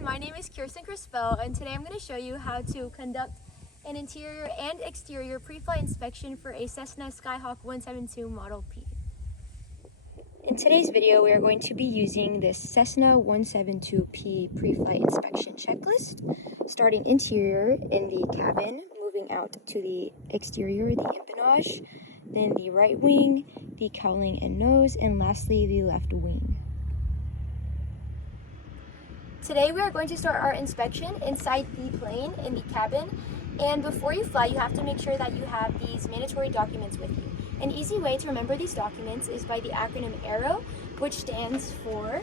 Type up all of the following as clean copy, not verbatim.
my name is Kirsten Crispell, and today I'm going to show you how to conduct an interior and exterior pre-flight inspection for a Cessna Skyhawk 172 Model P. In today's video, we are going to be using this Cessna 172P pre-flight inspection checklist, starting interior in the cabin, moving out to the exterior, the empennage, then the right wing, the cowling and nose, and lastly the left wing. Today we are going to start our inspection inside the plane in the cabin, and before you fly you have to make sure that you have these mandatory documents with you. An easy way to remember these documents is by the acronym AERO, which stands for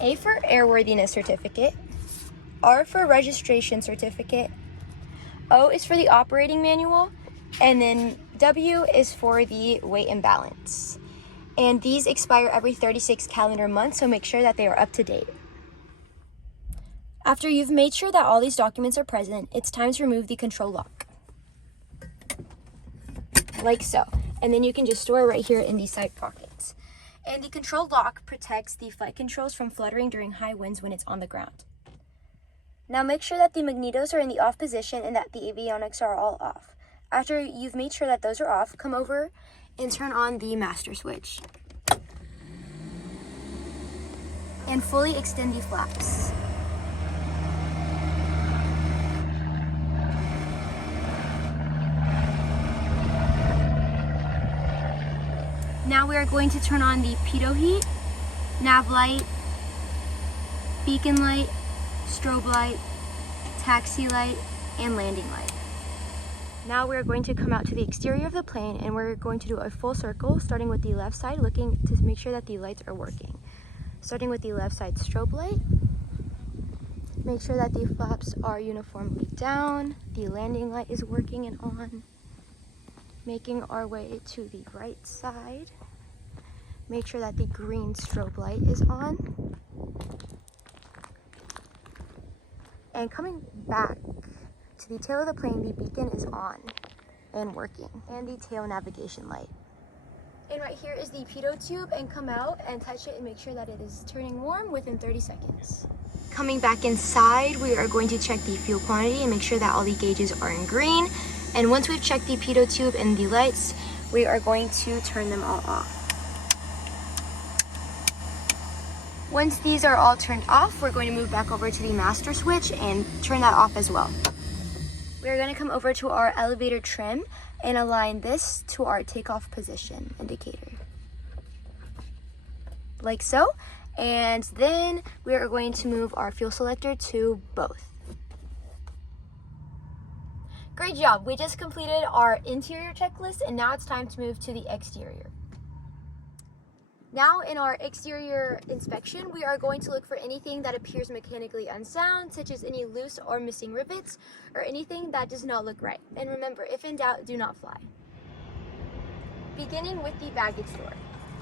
A for Airworthiness Certificate, R for Registration Certificate, O is for the operating manual, and then W is for the weight and balance. And these expire every 36 calendar months, so make sure that they are up to date. After you've made sure that all these documents are present, it's time to remove the control lock. Like so. And then you can just store it right here in these side pockets. And the control lock protects the flight controls from fluttering during high winds when it's on the ground. Now make sure that the magnetos are in the off position and that the avionics are all off. After you've made sure that those are off, come over and turn on the master switch. And fully extend the flaps. Now we are going to turn on the pitot heat, nav light, beacon light, strobe light, taxi light, and landing light. Now we are going to come out to the exterior of the plane and we're going to do a full circle, starting with the left side, looking to make sure that the lights are working. Starting with the left side strobe light, make sure that the flaps are uniformly down, the landing light is working and on. Making our way to the right side, make sure that the green strobe light is on. And coming back to the tail of the plane, the beacon is on and working, and the tail navigation light. And right here is the pitot tube, and come out and touch it and make sure that it is turning warm within 30 seconds. Coming back inside, we are going to check the fuel quantity and make sure that all the gauges are in green. And once we've checked the pitot tube and the lights, we are going to turn them all off. Once these are all turned off, we're going to move back over to the master switch and turn that off as well. We're going to come over to our elevator trim and align this to our takeoff position indicator. Like so. And then we are going to move our fuel selector to both. Great job, we just completed our interior checklist and now it's time to move to the exterior. Now in our exterior inspection, we are going to look for anything that appears mechanically unsound, such as any loose or missing rivets, or anything that does not look right. And remember, if in doubt, do not fly. Beginning with the baggage door.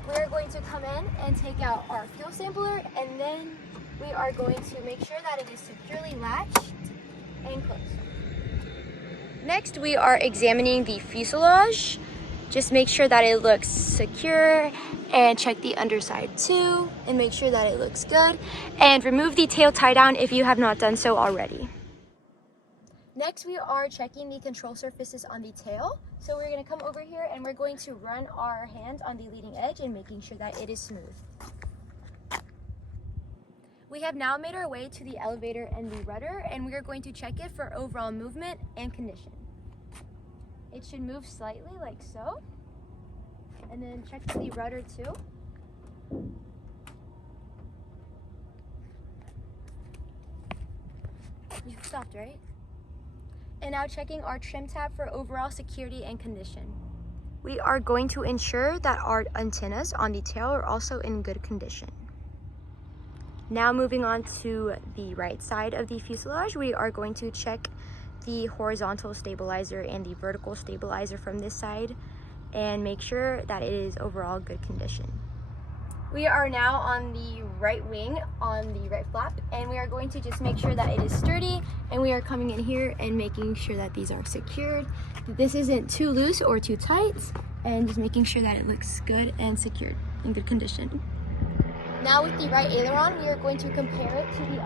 We are going to come in and take out our fuel sampler, and then we are going to make sure that it is securely latched and closed. Next, we are examining the fuselage. Just make sure that it looks secure and check the underside too and make sure that it looks good. And remove the tail tie down if you have not done so already. Next, we are checking the control surfaces on the tail. So we're going to come over here and we're going to run our hand on the leading edge and making sure that it is smooth. We have now made our way to the elevator and the rudder, and we are going to check it for overall movement and condition. It should move slightly like so. And then check the rudder too. You stopped, right? And now checking our trim tab for overall security and condition. We are going to ensure that our antennas on the tail are also in good condition. Now moving on to the right side of the fuselage, we are going to check the horizontal stabilizer and the vertical stabilizer from this side and make sure that it is overall good condition. We are now on the right wing on the right flap, and we are going to just make sure that it is sturdy, and we are coming in here and making sure that these are secured. This isn't too loose or too tight, and just making sure that it looks good and secured in good condition. Now with the right aileron, we are going to compare it to the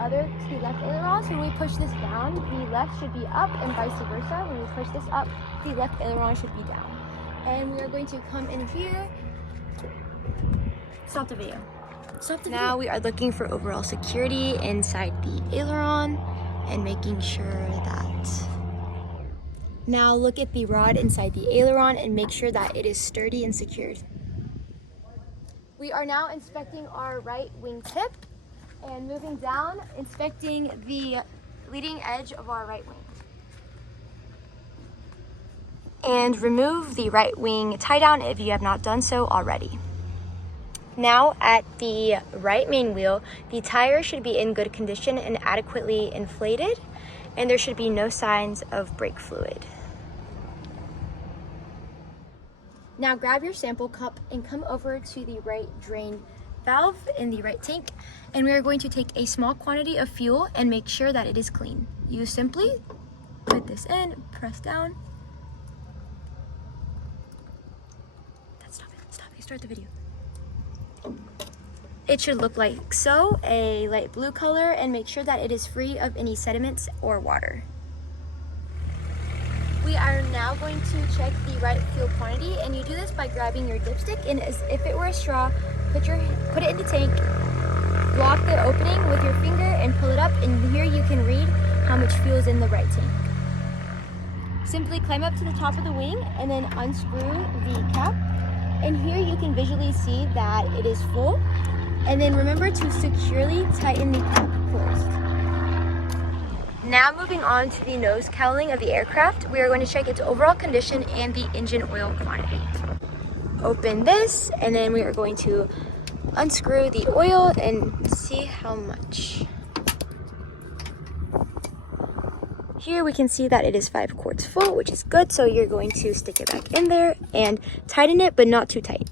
left aileron. So when we push this down, the left should be up and vice versa. When we push this up, the left aileron should be down. And we are going to come in here. Stop the video. Now we are looking for overall security inside the aileron and making sure that. Now look at the rod inside the aileron and make sure that it is sturdy and secured. We are now inspecting our right wing tip and moving down, inspecting the leading edge of our right wing. And remove the right wing tie down if you have not done so already. Now at the right main wheel, the tire should be in good condition and adequately inflated, and there should be no signs of brake fluid. Now grab your sample cup and come over to the right drain valve in the right tank, and we are going to take a small quantity of fuel and make sure that it is clean. You simply put this in, press down. Stop it, start the video. It should look like so, a light blue color, and make sure that it is free of any sediments or water. We are now going to check the right fuel quantity, and you do this by grabbing your dipstick, and as if it were a straw, put it in the tank, block the opening with your finger and pull it up, and here you can read how much fuel is in the right tank. Simply climb up to the top of the wing and then unscrew the cap, and here you can visually see that it is full. And then remember to securely tighten the cap closed. Now moving on to the nose cowling of the aircraft, we are going to check its overall condition and the engine oil quantity. Open this, and then we are going to unscrew the oil and see how much. Here we can see that it is 5 quarts full, which is good, so you're going to stick it back in there and tighten it, but not too tight.